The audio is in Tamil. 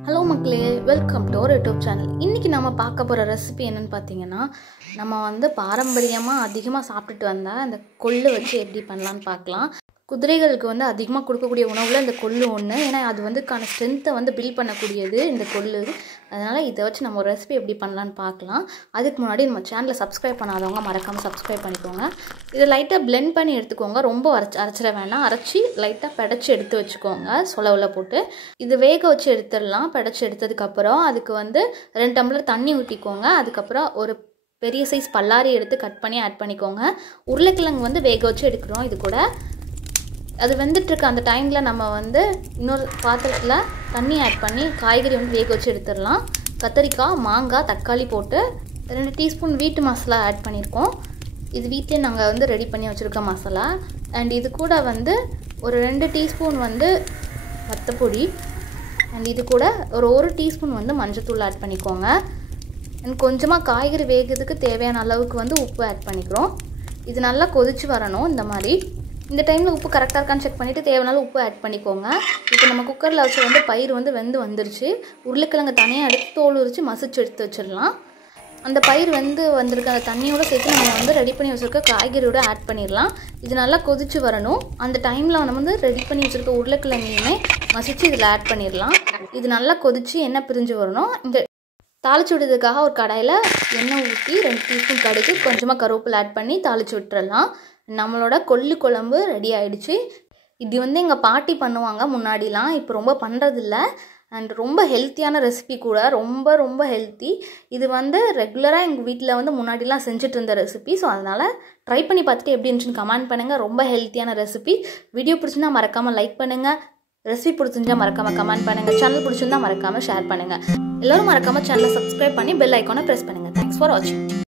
ஹலோ மக்களே, welcome to our YouTube channel. இன்றைக்கி நம்ம பார்க்க போகிற ரெசிபி என்னென்னு பார்த்தீங்கன்னா, நம்ம பாரம்பரியமாக அதிகமாக சாப்பிட்டுட்டு வந்தால் அந்த கொள்ளு வச்சு எப்படி பண்ணலான்னு பார்க்கலாம். குதிரைகளுக்கு அதிகமாக கொடுக்கக்கூடிய உணவில் இந்த கொள்ளு ஒன்று. ஏன்னா அது ஸ்ட்ரென்த்தை பில்ட் பண்ணக்கூடியது இந்த கொள்ளு. அதனால் இதை வச்சு நம்ம ஒரு ரெசிபி எப்படி பண்ணலான்னு பார்க்கலாம். அதுக்கு முன்னாடி நம்ம சேனலை சப்ஸ்கிரைப் பண்ணாதவங்க மறக்காமல் சப்ஸ்கிரைப் பண்ணிக்கோங்க. இதை லைட்டாக பிளெண்ட் பண்ணி எடுத்துக்கோங்க. ரொம்ப அரைச்சிட வேணாம். அரைச்சி லைட்டாக பிடைச்சி எடுத்து வச்சுக்கோங்க. சொலவில் போட்டு இது வேக வச்சு எடுத்துடலாம். பிடைச்சி எடுத்ததுக்கப்புறம் அதுக்கு 2 டம்ளர் தண்ணி ஊற்றிக்கோங்க. அதுக்கப்புறம் ஒரு பெரிய சைஸ் பல்லாரி எடுத்து கட் பண்ணி ஆட் பண்ணிக்கோங்க. உருளைக்கிழங்கு வேக வச்சு எடுக்கிறோம். இது கூட அது வெந்துட்டுருக்க அந்த டைமில் நம்ம இன்னொரு பாத்திரத்தில் தண்ணி ஆட் பண்ணி காய்கறி வேக வச்சு எடுத்துடலாம். கத்திரிக்காய், மாங்காய், தக்காளி போட்டு 2 டீஸ்பூன் வீட்டு மசாலா ஆட் பண்ணியிருக்கோம். இது வீட்டிலே நாங்கள் ரெடி பண்ணி வச்சுருக்க மசாலா. அண்ட் இது கூட ஒரு 2 டீஸ்பூன் வத்தப்பொடி. அண்ட் இது கூட ஒரு டீஸ்பூன் மஞ்சத்தூள் ஆட் பண்ணிக்கோங்க. அண்ட் கொஞ்சமாக காய்கறி வேகிறதுக்கு தேவையான அளவுக்கு உப்பு ஆட் பண்ணிக்கிறோம். இது நல்லா கொதிச்சு வரணும். இந்த டைமில் உப்பு கரெக்டாக இருக்கான்னு செக் பண்ணிவிட்டு தேவையான உப்பு ஆட் பண்ணிக்கோங்க. இப்போ நம்ம குக்கரில் வச்சு பயிர் வெந்து வந்துருச்சு. உருளைக்கிழங்கு தனியாக எடுத்து தோல் உரித்து மசிச்சு எடுத்து வச்சிடலாம். அந்த பயிர் வந்திருக்க அந்த தண்ணியோடு சேர்த்து நம்ம ரெடி பண்ணி வச்சுருக்க காய்கறியோடு ஆட் பண்ணிடலாம். இது நல்லா கொதிச்சு வரணும். அந்த டைமில் நம்ம ரெடி பண்ணி வச்சுருக்க உருளைக்கிழங்கையுமே மசிச்சு இதில் ஆட் பண்ணிடலாம். இது நல்லா கொதிச்சு எண்ணெய் பிரிஞ்சு வரணும். இந்த தாளிச்சு விடுறதுக்காக ஒரு கடாயில் எண்ணெய் ஊற்றி 2 டீஸ்பூன் கடுகு, கொஞ்சமாக கருவேப்பிலை ஆட் பண்ணி தாளித்து விட்டுறலாம். நம்மளோட கொள்ளு குழம்பு ரெடி ஆகிடுச்சு. இது எங்கள் பாட்டி பண்ணுவாங்க முன்னாடிலாம். இப்போ ரொம்ப பண்ணுறதில்ல. அண்ட் ரொம்ப ஹெல்த்தியான ரெசிபி கூட. ரொம்ப ரொம்ப ஹெல்த்தி. இது ரெகுலராக எங்கள் வீட்டில் முன்னாடிலாம் செஞ்சுட்டு இருந்த ரெசிபி. ஸோ அதனால் ட்ரை பண்ணி பார்த்துட்டு எப்படி இருந்துச்சுன்னு கமெண்ட் பண்ணுங்கள். ரொம்ப ஹெல்த்தியான ரெசிபி. வீடியோ பிடிச்சிருந்தா மறக்காமல் லைக் பண்ணுங்கள். ரெசிபி பிடிச்சிருந்தா மறக்காமல் கமெண்ட் பண்ணுங்கள். சேனல் பிடிச்சிருந்தா மறக்காமல் ஷேர் பண்ணுங்கள். எல்லோரும் மறக்காமல் சேனலை சப்ஸ்கிரைப் பண்ணி பெல் ஐக்கானை ப்ரெஸ் பண்ணுங்கள். தேங்க்ஸ் ஃபார் வாட்சிங்.